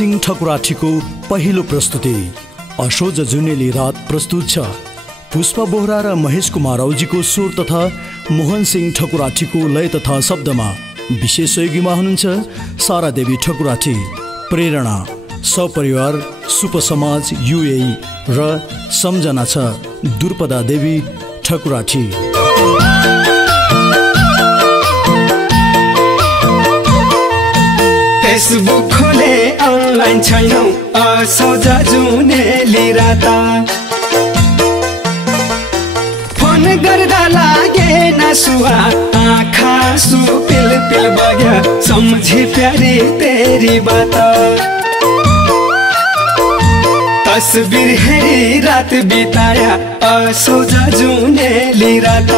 सिंह ठकुराठीको पहिलो प्रस्तुति असोज जुनेली रात प्रस्तुत छ। पुष्प बोहरा र महेश कुमार औजीको स्वर तथा मोहन सिंह ठकुराठीको लय तथा शब्दमा विशेष सहयोगीमा हुनुहुन्छ सारा देवी ठकुराठी। प्रेरणा सपरिवार सुप समाज युएई र सम्झना छ दुर्पदा देवी ठकुराठी। फेसबुक खोले अनलाइन छैनौ असोज जुनेली रात। फोन गर्दा लागेन सुहा आँखा सुपिल पिल बग्या सम्झी प्यारी तेरी बात। तस्बिर हेरी रात बिताया असोज जुनेली रात।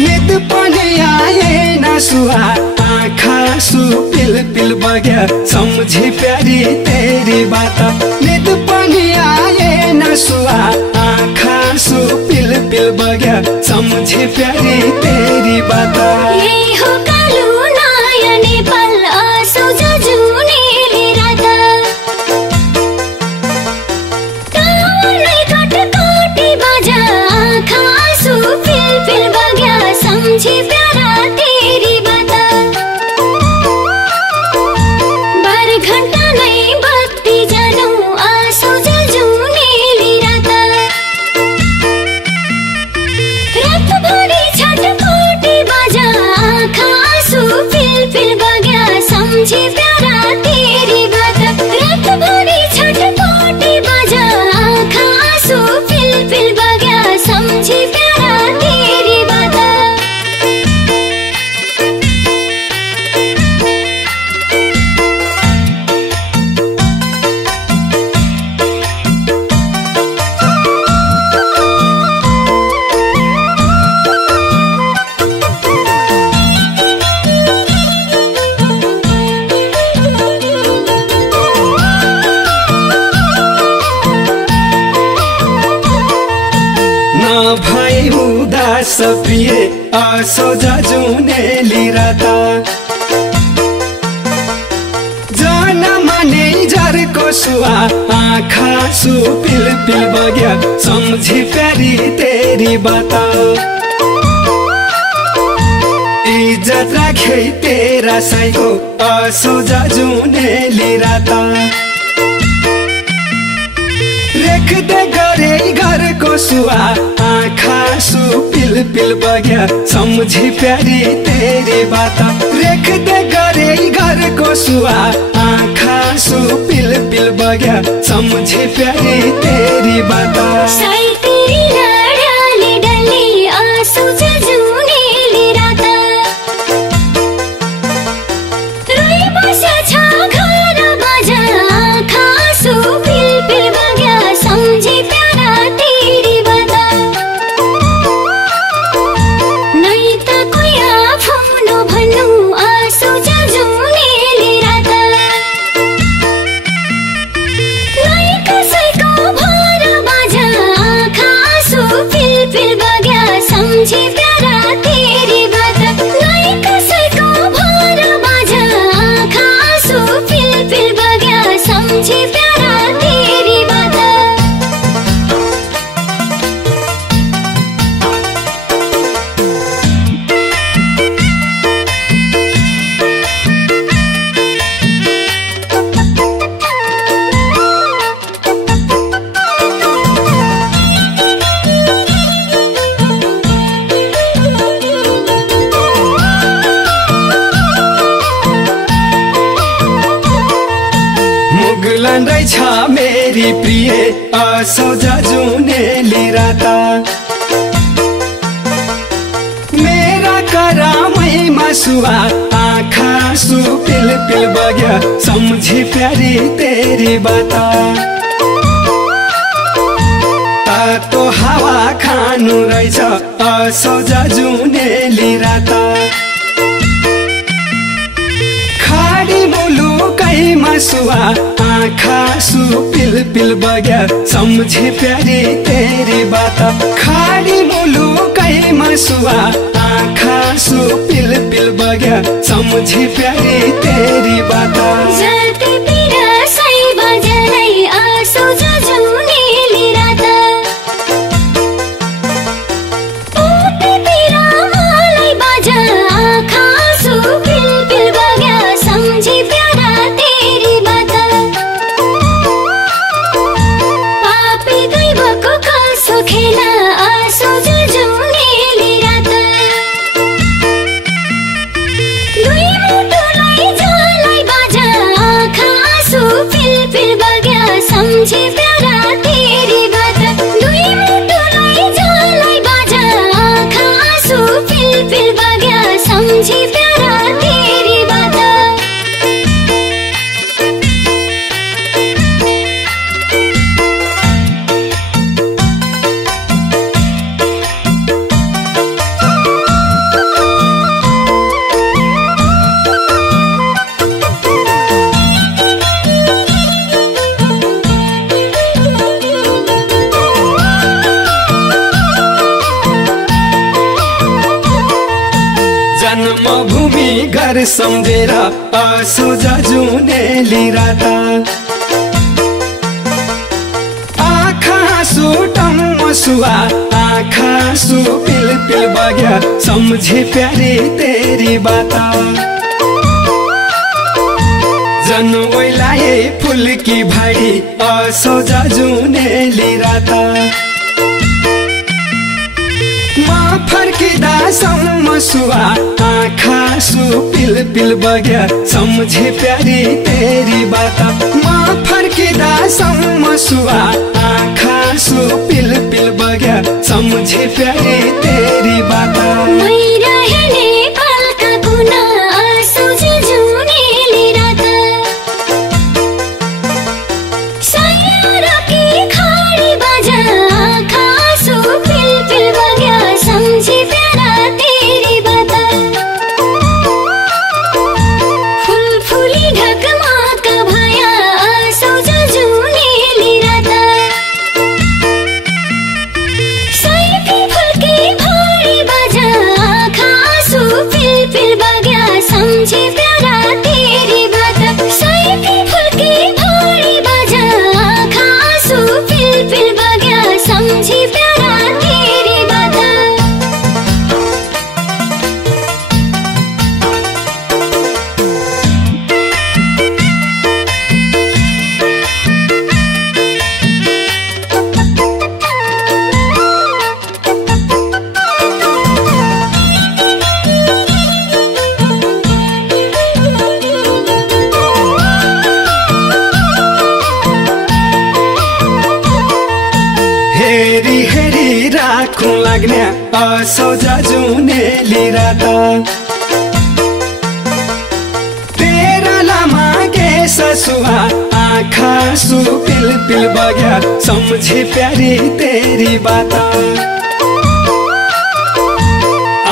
नित पनि आएन सुहा आँखा सुपिल पिल बग्या सम्झी प्यारी तेरी बात। नित पनि आएन सुहा आँखा सुपिल पिल बग्या सम्झी प्यारी तेरी बात। यही हो कालो नयाँ नेपाल असोज जुनेली रात। गाउँमै कटकटी बाजा आँखा सुपिल पिल बग्या सम्झी प्यारा तेरी बात। बाह्र घण्टा नै बत्ती जानु असोज जुनेली रात। रातभरि छटपटी बाजा आँखा सुपिल पिल बग्या सम्झी प्यारा तेरी बात। रातभरि छटपटी बाजा आँखा सुपिल पिल बग्या सम्झी प्यारा तेरी बात। नभई उदास प्रिय असोज जुनेली रात। जनमने झरको सुहा आँखा सुपिल पिल बग्या सम्झी प्यारी तेरी बात। इज्जत राखे तेरा साईको असोज जुनेली रात। रेखदे गरे घरको सुहा आँखा सुपिल पिल बग्या सम्झी प्यारी तेरी बात। रेखदे गरे घरको सुहा आँखा सुपिल पिल बग्या सम्झी प्यारी तेरी बात। साई तेरी लाडाले डल्ली असोज जुनेली रात। रोइ बसेछ घर बाजा आँखा सुपिल पिल बग्या सम्झी प्यारा तेरी बात। नै त कोही आफ्नो भन्नु असोज जुनेली रात। नै कसैको भर बाजा आँखा सुपिल पिल बग्या सम्झी प्यारा तेरी बात। नै कसैको भर बाजा आँखा सुपिल पिल बग्या सम्झी प्यारा तेरी बात। मुगलन रहेछ मेरी प्रिय असोज जुनेली रात। मेरा करामैमा सुहा आँखा सुपिल पिल बग्या सम्झी प्यारी तेरी बात। तातो हावा खानु रहेछ असोज जुनेली रात। खाडी मुलुकैमा सुहा आँखा सुपिल पिल बग्या सम्झी प्यारी तेरी बात। खाडी मुलुकैमा सुहा आँखा सु पिल पिल बग्या समझी प्यारी तेरी बात जलते पिरा सै बजलाई आँसु जुनेली रात उते पिरा मलाई बाजा आँखा आँसु पिल पिल बग्या सम्झी प्यारा तेरी बात पापी दैवको कसो खेला आँसु जुनेली रात दुई मुटुलाई जलाई बाजा आँखा आँसु पिल पिल बग्या सम्झी प्यारा तेरी बात दुई मुटुलाई जलाई बाजा आँखा आँसु पिल पिल बग्या सम्झी प्यारा तेरी बात जन्मभूमि घर सम्झेर असोजा जुनेली रात आँखा आँसु टम्म सुहा आँखा आँसु पिल पिल बग्या सम्झे प्यारी तेरी बात जनवैलाए फुलकी भाडी असोजा जुनेली रात फर्किदा सम्म सुहा आँखा आँसु पिल पिल बग्या सम्झे प्यारी तेरी बात म फर्किदा सम्म सुहा आँखा आँसु पिल पिल बग्या सम्झे प्यारी तेरी बात हेरी हेरी राखौं लाग्ने असोजा जुनेली रात तेरा लामा केस सुहा आँखा आँसु पिल पिल बग्या सम्झे प्यारी तेरी बात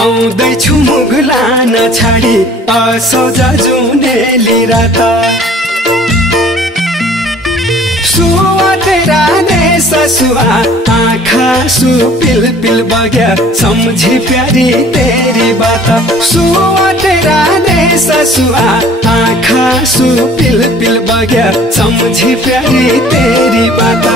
आउँदैछु मुगलान छाडी असोजा जुनेली रात सुहा तेरा देश सुहा आँखा आँसु पिल पिल बग्या सम्झे प्यारी तेरी बात सुहा तेरा देश सुहा आँखा आँसु पिल पिल बग्या सम्झे प्यारी तेरी बात